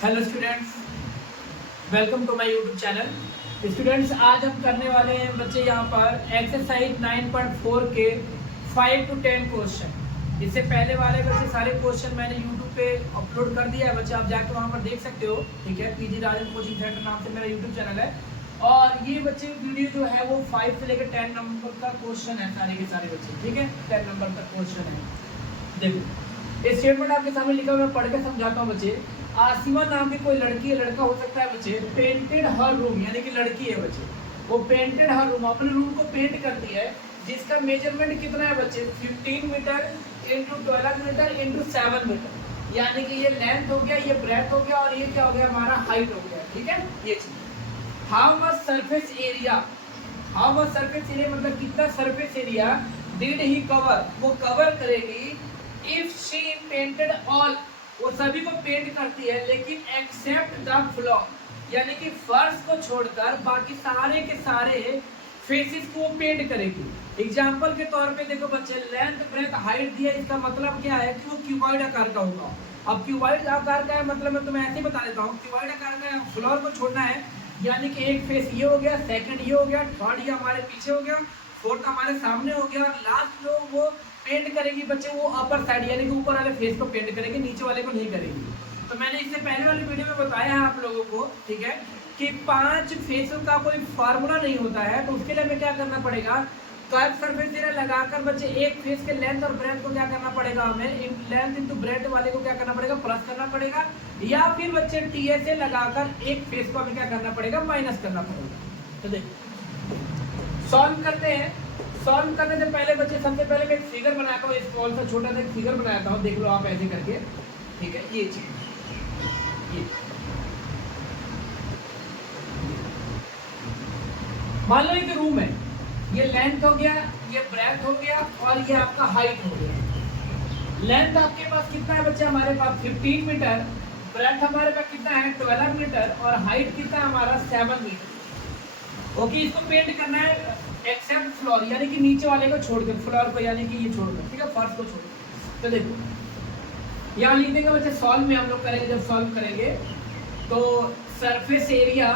Hello students, welcome to my YouTube channel. Students, आज हम करने वाले हैं बच्चे यहाँ पर एक्सरसाइज 9.4 के 5 to 10 क्वेश्चन। इससे पहले वाले बच्चे सारे क्वेश्चन मैंने यूट्यूब पे अपलोड कर दिया है बच्चे, आप जाके वहाँ पर देख सकते हो। ठीक है, पीजी राजन कोचिंग सेंटर नाम से मेरा यूट्यूब चैनल है। और ये बच्चे वीडियो जो है वो 5 से लेकर 10 नंबर का क्वेश्चन है, सारे के सारे बच्चे। ठीक है, 10 नंबर का क्वेश्चन है। देखो स्टेटमेंट आपके सामने लिखा हुआ, मैं पढ़ के समझाता हूँ बच्चे। आसिमा नाम की कोई लड़की है, लड़का हो सकता है बच्चे, पेंटेड हर रूम, यानी कि लड़की है बच्चे, वो पेंटेड हर रूम, अपने रूम को पेंट करती है, जिसका मेजरमेंट कितना है बच्चे, 15 metre into 12 metre into 7 metre, यानी कि ये लेंथ हो गया, ये ब्रेथ हो गया, और ये क्या हो गया हमारा हाइट हो गया। ठीक है, ये चीज। How much surface area, how much surface area मतलब कितना surface area did he cover, वो कवर करेगी इफ शी पेंटेड ऑल, वो सभी को पेंट करती है, लेकिन एक्सेप्ट द फ्लोर, यानी कि फर्श को छोड़कर बाकी सारे के सारे फेसेस को वो पेंट करेगी। एग्जांपल के तौर पे देखो बच्चे, लेंथ ब्रेथ हाइट दिया, इसका मतलब क्या है कि वो क्यूबॉइड आकार का होगा। अब क्यूबॉइड आकार का है मतलब मैं तुम्हें ऐसे बता देता हूँ, क्यूबॉइड आकार का फ्लोर को छोड़ना है, यानी कि एक फेस ये हो गया, सेकंड ये हो गया, थर्ड ये हमारे पीछे हो गया, फोर्थ हमारे सामने हो गया, लास्ट जो वो पेंट करेगी बच्चे वो अपर साइड, यानी कि ऊपर वाले फेस को पेंट करेगी, नीचे वाले को नहीं करेगी। तो मैंने इससे पहले वाली वीडियो में बताया है आप लोगों को, ठीक है, कि 5 फेसों का कोई फार्मूला नहीं होता है। तो उसके लिए हमें क्या करना पड़ेगा, कर्व सरफेस एरिया लगाकर बच्चे एक फेस के लेंथ और ब्रेथ को क्या करना पड़ेगा, हमें लेंथ इंटू ब्रेथ वाले को क्या करना पड़ेगा, प्लस करना पड़ेगा, या फिर बच्चे टीएसए लगाकर एक फेस को हमें क्या करना पड़ेगा, माइनस करना पड़ेगा। तो देखो सॉल्व करते हैं। सॉल्व करने से पहले बच्चे सबसे पहले मैं एक फिगर बनाता हूँ, स्मॉल सा छोटा सा एक फिगर बनाता हूँ, देख लो आप ऐसे करके। ठीक है, ये चीज, ये मान लो एक रूम है, ये लेंथ हो गया, ये ब्रेथ हो गया, और ये आपका हाइट हो गया। लेंथ आपके पास कितना है बच्चे, हमारे पास 15 मीटर, ब्रेथ हमारे पास कितना है 12 मीटर, और हाइट कितना है हमारा 7 मीटर। ओके, इसको पेंट करना है एक्सेप्ट फ्लोर, यानी कि नीचे वाले को छोड़कर, फ्लोर को यानी कि ये छोड़कर, ठीक है, फर्श को छोड़कर। तो देखो यहाँ लिख देंगे बच्चे, सॉल्व में हम लोग करेंगे, जब सॉल्व करेंगे तो surface area,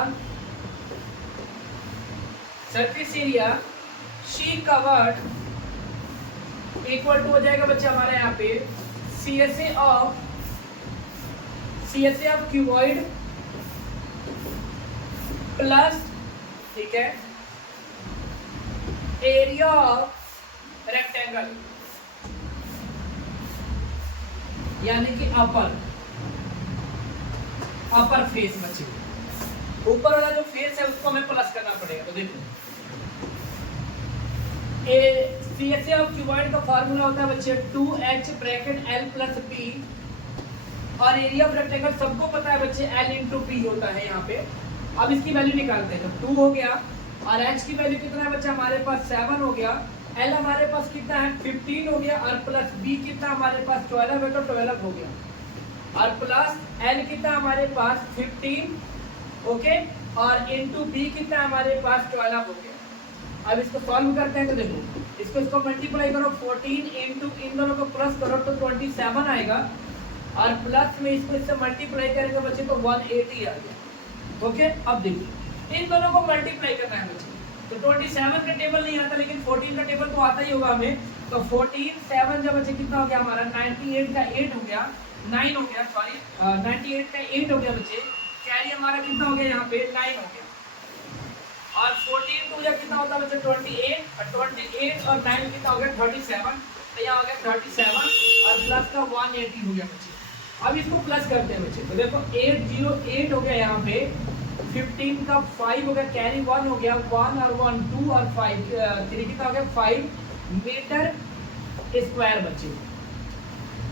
surface area she covered equal to हो जाएगा बच्चे हमारे यहाँ पे CSA ऑफ क्यूबॉइड प्लस, ठीक है, एरिया ऑफ रेक्टेंगल, यानी कि अपर फेस बचे, ऊपर वाला जो फेस है उसको हमें प्लस करना पड़ेगा। तो देखो CSA ऑफ क्यूबॉइड का फार्मूला होता है बच्चे 2h bracket L plus P, और एरिया ऑफ रेक्टेंगल सबको पता है बच्चे L इंटू P होता है यहाँ पे। अब इसकी वैल्यू निकालते हैं, तो 2 हो गया, और h की वैल्यू कितना है बच्चे हमारे पास 7 हो गया, L हमारे पास कितना है 15 हो गया, और प्लस B कितना हमारे पास 12 है, तो 12 हो गया, और प्लस L कितना हमारे पास 15, ओके, और इंटू B कितना हमारे पास 12 हो गया। अब इसको सॉल्व करते हैं, तो देखो इसको मल्टीप्लाई करो, 14 इंटू इन दोनों को प्लस करो तो 27 आएगा, और प्लस में इसको इससे मल्टीप्लाई करेंगे बच्चे तो 180 आ गया। ओके, अब देखिए इन दोनों को मल्टीप्लाई करना है बच्चे, तो 27 का टेबल नहीं आता, लेकिन 14 का टेबल तो आता ही होगा हमें। तो 14 7 जब बच्चे कितना हो गया हमारा, 98 का 8 हो गया, 9 हो गया, सॉरी 98 का 8 हो गया बच्चे, कैरी हमारा कितना हो गया यहाँ पे 9 हो गया, और 14 टू या कितना होता है बच्चे 28, और 28 और 9 कितना हो गया 37, तो यहाँ हो गया 37, और प्लस का 180 हो गया बच्चे। अब इसको प्लस करते हैं बच्चे, तो देखो 808 हो गया यहाँ पे, 15 का 5 हो गया, कैरी 1 हो गया, 1 और 1 2 और 5 3 कितना हो गया 5 मीटर स्क्वायर बच्चे,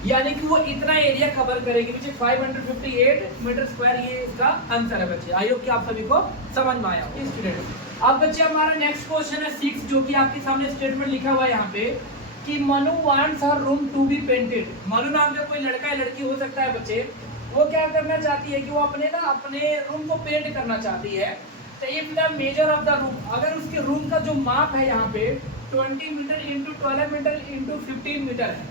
यानी कि वो इतना एरिया कवर करेगी बच्चे, 558 मीटर स्क्वायर, ये इसका आंसर है बच्चे। आई होप कि आप सभी को समझ में आया हो स्टूडेंट। अब बच्चे हमारा नेक्स्ट क्वेश्चन है 6, जो कि आपके सामने स्टेटमेंट लिखा हुआ है यहाँ पे कि Manu wants her room to be painted. Manu नाम का कोई लड़का या लड़की हो सकता है बच्चे, वो क्या करना चाहती है कि वो अपने रूम को पेंट करना चाहती है। तो if the measure of the room, अगर उसके रूम का जो माप है यहाँ पे 20 metre into 12 metre into 15 metre है,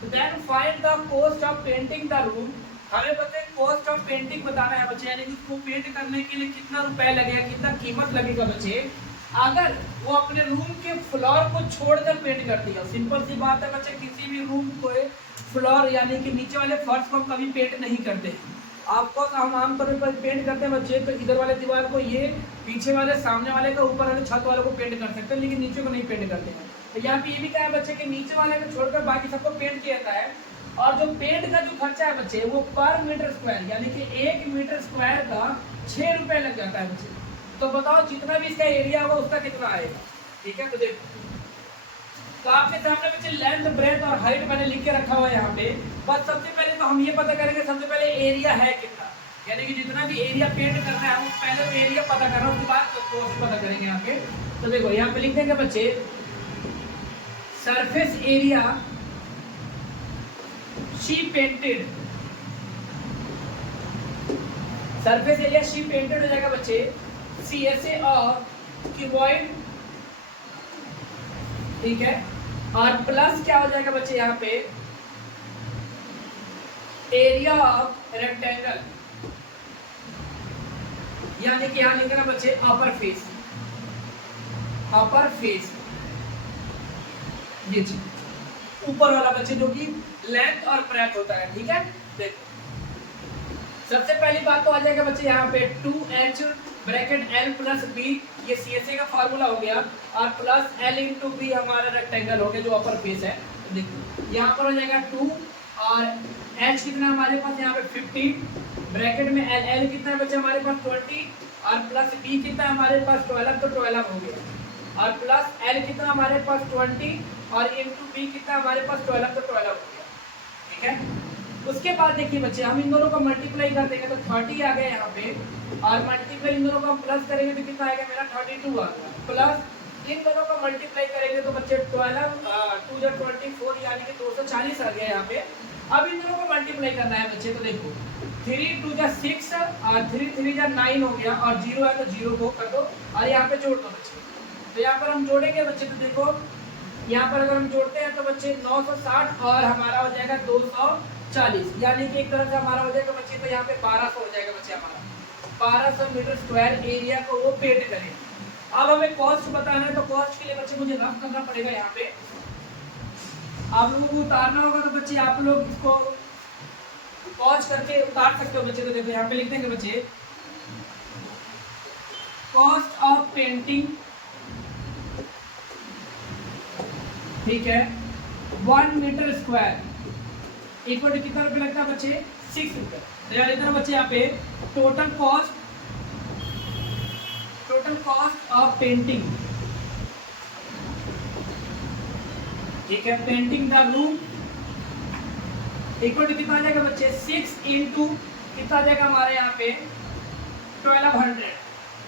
तो then find the cost of painting the room हमें पता है कॉस्ट ऑफ पेंटिंग बताना है बच्चे, यानी कि उसको पेंट करने के लिए कितना रुपए लगेगा, कितना कीमत लगेगा बच्चे, अगर वो अपने रूम के फ्लोर को छोड़कर पेंट कर दिया। सिंपल सी बात है बच्चे, किसी भी रूम को फ्लोर यानी कि नीचे वाले फर्श को हम कभी पेंट नहीं करते हैं। आपको हम आमतौर पर पेंट करते हैं बच्चे, तो इधर वाले दीवार को ये, पीछे वाले, सामने वाले का, ऊपर वाले छत वाले को पेंट कर सकते हैं, लेकिन नीचे को नहीं पेंट करते हैं। तो यहाँ पे ये भी क्या है बच्चे कि नीचे वाले को छोड़कर बाकी सबको पेंट किया जाता है। और जो पेंट का जो खर्चा है बच्चे, वो पर मीटर स्क्वायर यानी कि 1 मीटर स्क्वायर का 6 रुपए लग जाता है बच्चे। तो बताओ जितना भी इसका एरिया होगा उसका कितना आएगा। ठीक है, तो देखो, तो आपके सामने बच्चे लेंथ, ब्रेथ और हाइट मैंने लिख के रखा हुआ है यहाँ पे। बस सबसे पहले तो हम ये पता करेंगे, सबसे पहले एरिया है कितना, यानी कि जितना भी एरिया पेंट करना है हम पहले तो एरिया पता करना, उसके बाद कॉस्ट पता करेंगे यहाँ पे। तो देखो यहाँ पे लिख देंगे बच्चे, surface area she painted, surface area she painted हो जाएगा बच्चे CSA और क्यूबॉइड। ठीक है, और प्लस क्या हो जाएगा बच्चे यहाँ पे, एरिया ऑफ रेक्टेंगल, यानी कि यहाँ लिखना बच्चे अपर फेस, अपर फेस ये जी ऊपर वाला बच्चे, जो कि लेंथ और ब्रेथ होता है। ठीक है, देखो सबसे पहली बात तो आ जाएगा बच्चे यहाँ पे 2h bracket L plus B, ये CSA का फार्मूला हो गया, और प्लस L इंटू B हमारा रेक्टेंगल हो गया जो अपर फेस है। तो देखो यहाँ पर हो जाएगा 2, और H कितना हमारे पास यहाँ पे 15, ब्रैकेट में L कितना है बच्चे हमारे पास 20, और प्लस B कितना हमारे पास 12, तो 12 हो गया, और प्लस L कितना हमारे पास 20, और इंटू B कितना हमारे पास 12, तो 12 हो गया। ठीक है, उसके बाद देखिए बच्चे, हम इन दोनों को मल्टीप्लाई कर देंगे तो 30 आ गया यहाँ पे, और मल्टीप्लाई इन दोनों को हम प्लस करेंगे तो कितना आएगा मेरा 32 आ गया, प्लस इन दोनों को मल्टीप्लाई करेंगे तो बच्चे 12 2 जा 24 यानी कि 240 आ गया यहाँ पे। अब इन दोनों को मल्टीप्लाई करना है बच्चे, तो देखो 3 2 जा 6 और 3 3 जा 9 हो गया, और 0 है तो 0 को कर दो और यहाँ पे जोड़ दो बच्चे। तो यहाँ पर हम जोड़ेंगे बच्चे, तो देखो यहाँ पर अगर हम जोड़ते हैं तो बच्चे 960 और हमारा हो जाएगा 240, यानी कि एक तरह से हमारा हो जाएगा बच्चे, तो यहाँ पे 1200 हो जाएगा बच्चे, हमारा 1200 मीटर स्क्वायर एरिया को वो पेंट करें। अब हमें कॉस्ट बताना है, तो कॉस्ट के लिए बच्चे मुझे रफ करना पड़ेगा। यहाँ पे आप लोगों को उतारना होगा, तो बच्चे आप लोग इसको पॉज करके उतार सकते हो बच्चे। तो देखो यहाँ पे लिख देंगे बच्चे, कॉस्ट ऑफ पेंटिंग, ठीक है, 1 मीटर स्क्वायर इक्वल टू कितना रुपये लगता है बच्चे, 6 रुपये। तो यार इतना बच्चे यहाँ पे टोटल कॉस्ट ऑफ पेंटिंग, ठीक है, painting the room equal to कितना आ जाएगा बच्चे, 6 इंटू कितना आ जाएगा हमारे यहाँ पे 1200।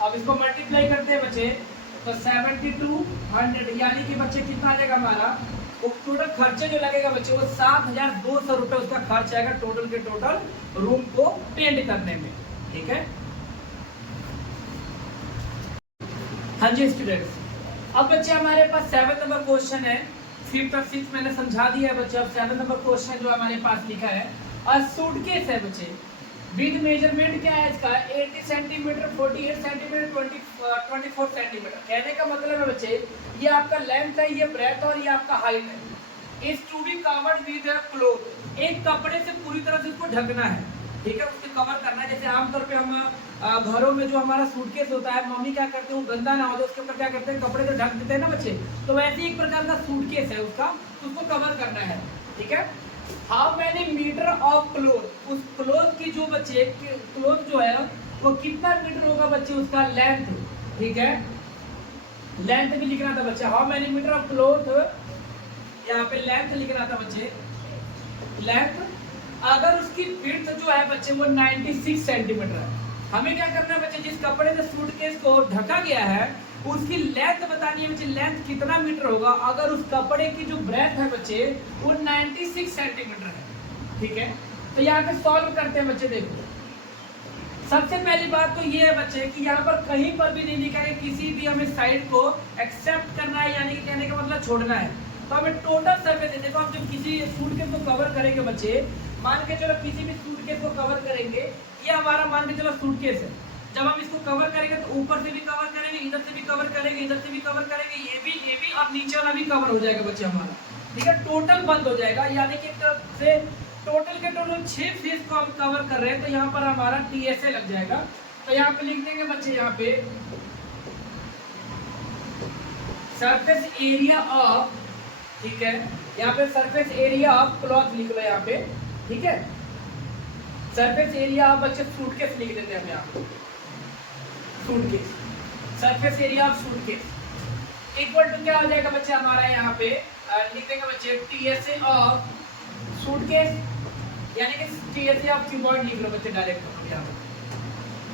अब इसको मल्टीप्लाई करते हैं बच्चे, तो 7200, यानी कि बच्चे कितना आ जाएगा हमारा, वो टोटल खर्चे जो लगेगा बच्चे वो 7200 रुपए उसका खर्च आएगा टोटल के टोटल रूम को पेंट करने में। ठीक है, हाँ जी स्टूडेंट्स, अब बच्चे हमारे पास 7 नंबर क्वेश्चन है, 5th और 6th मैंने समझा दिया है बच्चे। अब 7 नंबर क्वेश्चन जो हमारे पास लिखा है, और सूटकेस है बच्चे, विद मेजरमेंट क्या है इसका, 80 सेंटीमीटर, 48 सेंटीमीटर, 24 सेंटीमीटर। कहने का मतलब है बच्चे, ये आपका लेंथ है, ये ब्रेथ और ये आपका हाइट है। Is to be covered with cloth, एक कपड़े से पूरी तरह से इसको ढकना है। ठीक है, उसको कवर करना है। जैसे आमतौर पे हम घरों में जो हमारा सूटकेस होता है, मम्मी क्या करते हैं, वो गंदा ना हो जाए उसके ऊपर क्या करते हैं, कपड़े से ढक देते हैं ना बच्चे, तो वैसे एक प्रकार का सूटकेस है उसका, उसको कवर करना है। ठीक है, how many metre of cloth, उस क्लोथ की जो बच्चे क्लोथ जो है वो कितना मीटर होगा बच्चे, उसका लेंथ। ठीक है, लेंथ भी लिखना था बच्चे, how many metre of cloth, यहाँ पे लेंथ लिखना था बच्चे, लेंथ। अगर उसकी विड्थ जो है बच्चे वो 96 सेंटीमीटर है, हमें क्या करना है बच्चे, जिस कपड़े से सूटकेस को ढका गया है उसकी लेंथ बतानी है बच्चे, लेंथ कितना मीटर होगा। अगर उस कपड़े की जो ब्रेथ है बच्चे वो 96 सेंटीमीटर है। ठीक है, तो यहाँ पे सॉल्व करते हैं बच्चे। देखो सबसे पहली बात तो ये है बच्चे कि यहाँ पर कहीं पर भी नहीं लिखा है किसी भी हमें साइड को एक्सेप्ट करना है, यानी कि कहने का मतलब छोड़ना है। तो हमें टोटल सर्फेस, देखो आप जब किसी सूटकेस को कवर करेंगे बच्चे मान के चलो किसी भी सूटकेस को कवर करेंगे, ये हमारा मान के चलो सूटकेस है। जब हम इसको कवर करेंगे तो ऊपर से भी कवर करेंगे, इधर से भी कवर करेंगे, इधर से भी कवर करेंगे, ये भी और नीचे वाला भी कवर हो जाएगा बच्चे हमारा। ठीक है, टोटल बंद हो जाएगा, यानी कि एक तरफ से टोटल के टोटल 6 फेस को हम कवर कर रहे हैं, तो यहाँ पर हमारा TSA लग जाएगा। तो यहाँ पे लिख देंगे बच्चे, यहाँ पे सरफेस एरिया ऑफ, ठीक है, यहाँ पे सरफेस एरिया ऑफ क्लॉथ लिख लो यहाँ पे। ठीक है, सरफेस एरिया ऑफ बच्चे सूटकेस लिख देते हैं हम यहाँ पे, suitcase, surface area of suitcase equal to क्या हो जाएगा बच्चे हमारा, यहाँ पे लिख देंगे बच्चे TSA ऑफ सूटकेस, यानी कि TSA ऑफ क्यूबॉइड लिख लो बच्चे डायरेक्ट। यहाँ पे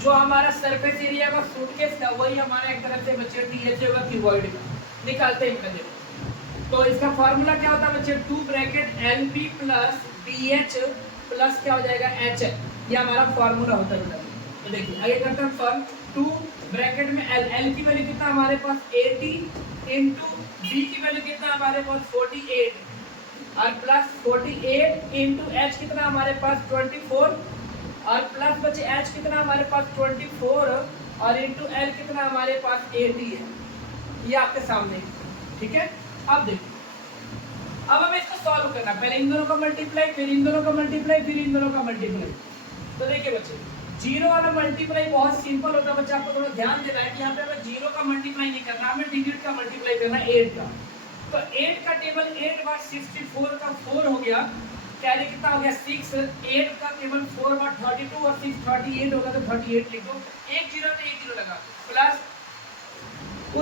जो हमारा सरफेस एरिया का सूटकेस था वही हमारा एक तरफ से बच्चे TSA होगा क्यूबॉइड का, निकालते ही बच्चे। तो इसका फार्मूला क्या होता है बच्चे, 2 bracket LB plus BH plus क्या हो जाएगा HL, ये हमारा फार्मूला होता है। तो देखिए आगे करते हैं फॉर्म, 2 ब्रैकेट में L की वैल्यू कितना हमारे पास 80 इंटू B की वैल्यू कितना हमारे पास 48 और प्लस 48 इंटू H कितना हमारे पास 24 और प्लस बच्चे H कितना हमारे पास 24 और इंटू L कितना हमारे पास 80 है, ये आपके सामने। ठीक है, अब देखो, अब हमें इसको सॉल्व करना, पहले इन दोनों का मल्टीप्लाई, फिर इन दोनों का मल्टीप्लाई, फिर इन दोनों का मल्टीप्लाई। तो देखिए बच्चे, जीरो वाला मल्टीप्लाई बहुत सिंपल होता है बच्चे, आपको थोड़ा ध्यान देना है कि यहाँ पे हमें जीरो का मल्टीप्लाई नहीं करना, हमें डिजिट का मल्टीप्लाई करना है 8 का। तो 8 का टेबल 8 बार 64 का 4 हो गया, कैरी कितना हो गया 6, 8 का टेबल 4 बार 32 और 6 38 होगा, तो 38 लिख दो, एक जीरो तो एक जीरो लगा प्लस।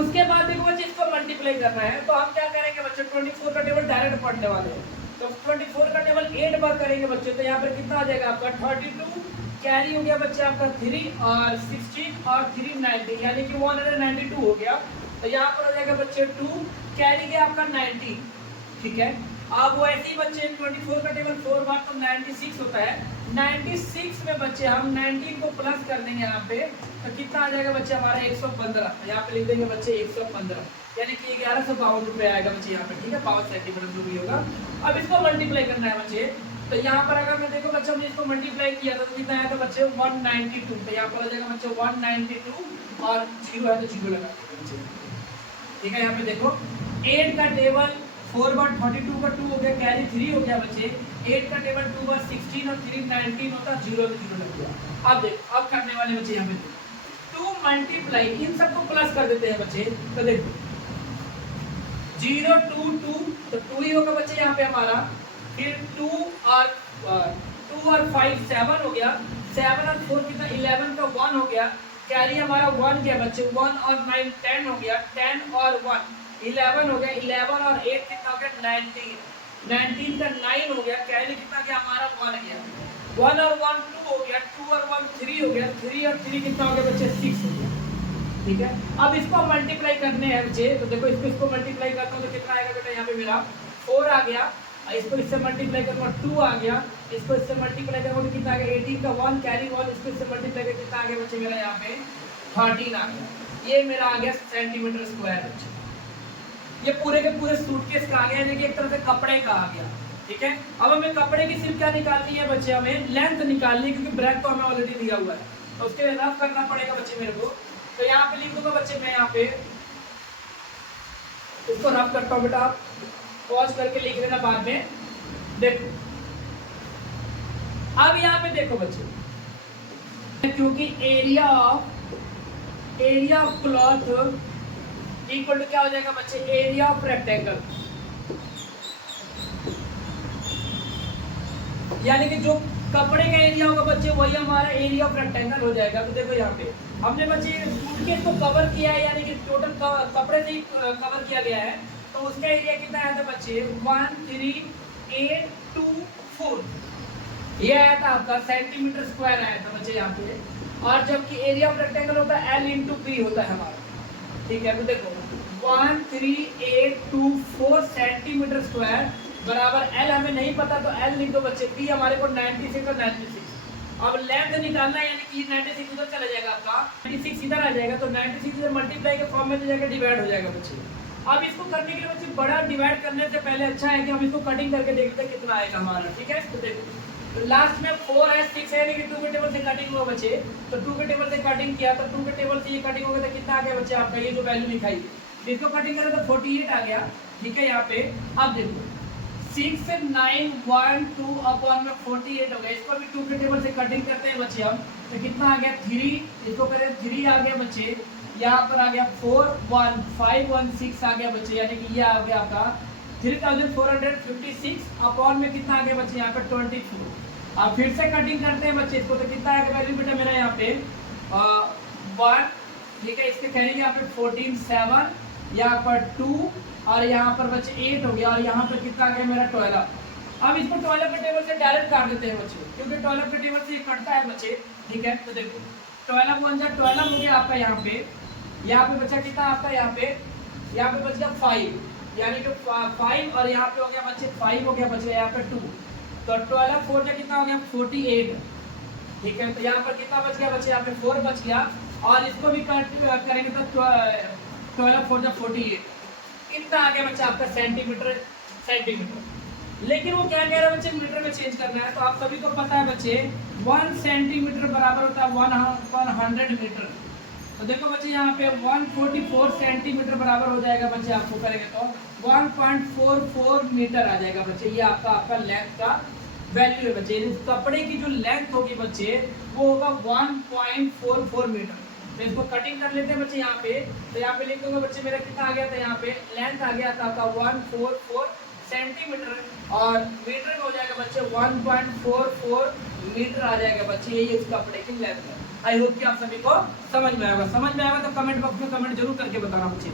उसके बाद देखो बच्चे इसको मल्टीप्लाई करना है, तो हम क्या करेंगे बच्चे 24 का टेबल डायरेक्ट पढ़ने वाले हैं, तो 24 का टेबल 8 बार करेंगे बच्चे, तो यहाँ पर कितना आ जाएगा आपका 32, कैरी हो गया बच्चे आपका 3 और 16 और 3 90, यानी कि 192 हो गया। तो यहाँ पर हो जाएगा बच्चे 2, कैरी गया आपका 90। ठीक है, अब वो ऐसे ही बच्चे 24 का टेबल 4 बार तो 96 होता है, 96 में बच्चे हम 19 को प्लस कर देंगे यहाँ पे, तो कितना आ जाएगा बच्चे हमारा 115, यहाँ पे लिख देंगे बच्चे 115, यानी कि 1152 रुपये आएगा बच्चे यहाँ पे। ठीक है, 52 सेंटीमीटर जो भी होगा। अब इसको मल्टीप्लाई करना है बच्चे, तो यहाँ पर अगर मैं देखो बच्चे हमने इसको मल्टीप्लाई किया था तो कितना आया था बच्चे 192, तो यहाँ पर आ जाएगा बच्चे 192 और जीरो है तो जीरो लगा देंगे बच्चे। ठीक है, यहाँ पे देखो 8 का टेबल 4 बार 42 का 2 हो गया, कैरी 3 हो गया बच्चे, 8 का टेबल 2 बार 16 और 3 19 होता, जीरो तो जीरो लग गया। अब देखो, अब करने वाले बच्चे यहाँ पे 2 मल्टीप्लाई, इन सबको प्लस कर देते हैं बच्चे, तो देखो 0 2 2 तो 2 ही होगा बच्चे यहाँ पे हमारा, फिर 2 और 5 7 हो गया, 7 और 4 कितना 11 का 1 हो गया, कैरी हमारा 1 गया बच्चे, 1 और 9 10 हो गया, 10 और 1 11 हो गया, 11 और 8 कितना हो गया 19, 19 का 9 हो गया, कैरी कितना गया हमारा 1 गया, 1 और 1 2 हो गया, 2 और 1 3 हो गया, 3 और 3 कितना हो गया बच्चे 6 हो गया। ठीक है, अब इसको मल्टीप्लाई करने हैं बच्चे, तो देखो इसको मल्टीप्लाई करता हूँ तो कितना आएगा बेटा, यहाँ पे मेरा 4 आ गया, इसको इससे मल्टीप्लाई करूँगा 2 आ गया, इसको इससे मल्टीप्लाई करूँगा तो कितना आ गया 18 का 1 कैरी 1, इसको इससे मल्टीप्लाई करके कितना आ गया बच्चे मेरा यहाँ पे 13 आ गया, ये मेरा आ गया सेंटीमीटर स्क्वायर बच्चे। ये पूरे के पूरे सूटकेस का आ गया, यानी कि एक तरह से कपड़े का आ गया। ठीक है, अब हमें कपड़े की सिर्फ क्या निकालनी है बच्चे, हमें लेंथ निकालनी है, क्योंकि ब्रेक तो हमें ऑलरेडी दिया हुआ है, तो उसके लिए रफ करना पड़ेगा बच्चे मेरे को। तो यहाँ पे लिख दूंगा बच्चे, मैं यहाँ पे इसको रफ करता हूँ, बेटा आप पॉज करके लिख लेना बाद में। देखो अब यहाँ पे देखो बच्चे, क्योंकि area of cloth equal to क्या हो जाएगा बच्चे, एरिया ऑफ रेक्टेंगल, यानी कि जो कपड़े का एरिया होगा बच्चे वही हमारा एरिया ऑफ रेक्टेंगल हो जाएगा। तो देखो यहाँ पे हमने बच्चे सूटकेस को कवर किया है, यानी कि टोटल कपड़े से ही कवर किया गया है, तो उसका एरिया कितना आया था बच्चे 13824, ये आया था आपका सेंटीमीटर स्क्वायर आया था बच्चे यहाँ पे। और जबकि एरिया ऑफ रेक्टेंगल होता है L इंटू P होता है हमारा। ठीक है, तो देखो 13824 सेंटीमीटर स्क्वायर बराबर L हमें नहीं पता तो L लिख दो बच्चे, P हमारे को 96 और 96। अब लेंथ निकालना है, यानी कि 96 उधर चला जाएगा आपका, 96 इधर आ जाएगा, तो 96 इधर मल्टीप्लाई के फॉर्म में तो जाकर डिवाइड हो जाएगा बच्चे। अब इसको करने के लिए बच्चे बड़ा डिवाइड करने से पहले अच्छा है कि हम इसको कटिंग करके देखते हैं कितना आएगा हमारा। ठीक है, तो देखो लास्ट में 4 है 6 है, यानी कि 2 के टेबल से कटिंग हुआ बच्चे, तो 2 के टेबल से कटिंग किया तो 2 के टेबल से ये कटिंग हो गया तो कितना आ गया बच्चे आपका ये जो वैल्यू लिखाई, इसको कटिंग करें तो 48 आ गया। ठीक है, यहाँ पे अब देखो 6 9 1 2 अपॉन में 48 हो गया, इसको भी 2 के टेबल से कटिंग करते हैं बच्चे हम, तो कितना आ गया 3, इसको करें 3 आ गया बच्चे, यहाँ पर आ गया 4 1 5 1 6 आ गया बच्चे, यानी कि ये आ गया आपका 3456 अपॉन में कितना आ गया बच्चे यहाँ पर 24। अब फिर से कटिंग करते हैं बच्चे इसको, तो कितना आएगा वैल्यू बेटा मेरा यहाँ पे 1, ठीक है, इसके कहने यहाँ पे 14 7, यहाँ पर 2 और यहाँ पर बच्चे 8 हो गया, और यहाँ पर कितना आ गया मेरा 12। अब इसको 12 के टेबल से डायरेक्ट काट देते हैं बच्चे, क्योंकि 12 के टेबल से ये कटता है बच्चे। ठीक है, तो देखो 12 1 जा 12 हो गया आपका, यहाँ पे बच्चा कितना आपका यहाँ पे बच गया 5, यानी कि 5 और यहाँ पे हो गया बच्चे 5 हो गया बच्चे, यहाँ पे 2, तो 12 4 जा कितना हो गया 48। ठीक है, तो यहाँ पर कितना बच गया बच्चे, यहाँ पे 4 बच गया, और इसको भी करेंगे तो 12 4 जा 48, कितना आ गया बच्चा आपका सेंटीमीटर। लेकिन वो क्या कह रहा है बच्चे, मीटर में चेंज करना है, तो आप सभी को पता है बच्चे 1 सेंटीमीटर बराबर होता है 100 मीटर। तो देखो बच्चे यहाँ पे 144 सेंटीमीटर बराबर हो जाएगा बच्चे, आपको करेंगे तो 1.44 मीटर आ जाएगा बच्चे, ये आपका लेंथ का वैल्यू है बच्चे। इस कपड़े की जो लेंथ होगी बच्चे वो होगा 1.44 मीटर। तो इसको कटिंग कर लेते हैं बच्चे यहाँ पे, तो यहाँ पे लिख दूंगा बच्चे मेरा कितना आ गया था, यहाँ पे लेंथ आ गया था आपका 144 सेंटीमीटर, और मीटर में हो जाएगा बच्चे 1.44 मीटर आ जाएगा बच्चे, यही इस कपड़े की लेंथ है। आई होप कि आप सभी को समझ में आएगा तो कमेंट बॉक्स में कमेंट जरूर करके बताना बच्चे।